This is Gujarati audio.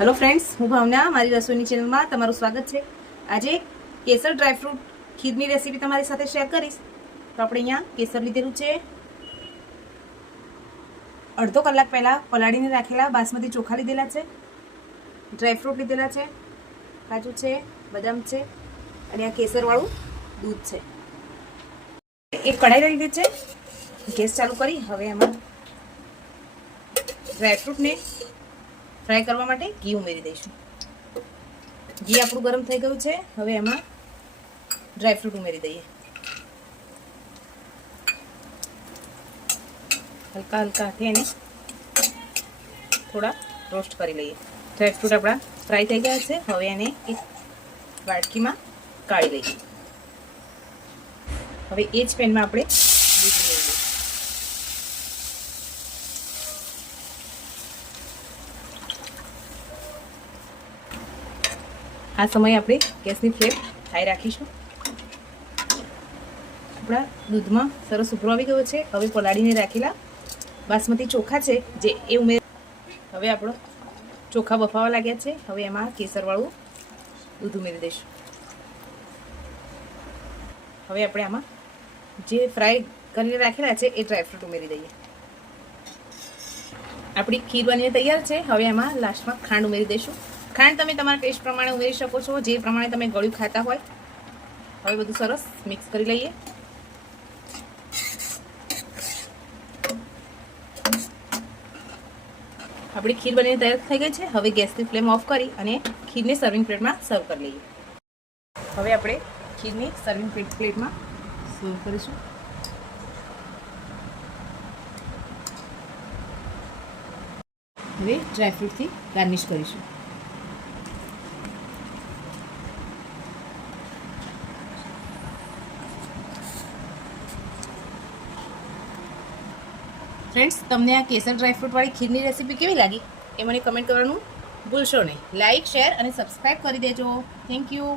હેલો ફ્રેન્ડ્સ હું ભાવના, મારી રસોઈની ચેનલમાં તમારું સ્વાગત છે. આજે કેસર ડ્રાયફ્રૂટ ખીરની રેસીપી તમારી સાથે શેર કરીશ. તો આપણે અહીંયા કેસર લીધેલું છે. અડધો કલાક પહેલાં પલાળીને રાખેલા બાસમતી ચોખા લીધેલા છે. ડ્રાયફ્રૂટ લીધેલા છે. કાજુ છે, બદામ છે, અને આ કેસરવાળું દૂધ છે. એક કઢાઈ લીધી છે. ગેસ ચાલુ કરી. હવે એમાં ડ્રાયફ્રૂટને ફ્રાય કરવા માટે ઘી ઉમેરી દઈશું. ઘી આપણું ગરમ થઈ ગયું છે. હવે એમાં ડ્રાયફ્રૂટ ઉમેરી દઈએ. હલકા હલકા હાથે એને થોડા રોસ્ટ કરી લઈએ. ડ્રાયફ્રૂટ આપણા ફ્રાય થઈ ગયા છે. હવે એને એક વાટકીમાં કાઢી લઈએ. હવે એ જ પેનમાં આપણે દૂધ આ સમયે આપણે ગેસની ફ્લેમ હાઈ રાખીશું. આપણા દૂધમાં સરસ ઉભરો આવી ગયો છે. હવે પલાળીને રાખેલા બાસમતી ચોખા છે, જે એ ઉમેર હવે આપણો ચોખા બફાવા લાગ્યા છે. હવે એમાં કેસરવાળું દૂધ ઉમેરી દઈશું. હવે આપણે આમાં જે ફ્રાય કરીને રાખેલા છે, એ ડ્રાયફ્રૂટ ઉમેરી દઈએ. આપણી ખીર બનીને તૈયાર છે. હવે એમાં લાસ્ટમાં ખાંડ ઉમેરી દઈશું. ખાંડ તમે તમારા ટેસ્ટ પ્રમાણે ઉમેરી શકો છો, જે પ્રમાણે તમે ગળ્યું ખાતા હોય. હવે બધું સરસ મિક્સ કરી લઈએ. આપણી ખીર બનીને તૈયાર થઈ ગઈ છે. હવે ગેસની ફ્લેમ ઓફ કરી અને ખીરને સર્વિંગ પ્લેટમાં સર્વ કરી લઈએ. હવે આપણે ખીરને સર્વિંગ પ્લેટમાં સર્વ કરીશું. હવે ડ્રાયફ્રૂટથી ગાર્નિશ કરીશું. ફ્રેન્ડ્સ તમને આ કેસર ડ્રાયફ્રૂટવાળી ખીરની રેસીપી કેવી લાગી? એ મને કમેન્ટ કરવાનું ભૂલશો નહીં. લાઇક શેર અને સબસ્ક્રાઈબ કરી દેજો. Thank you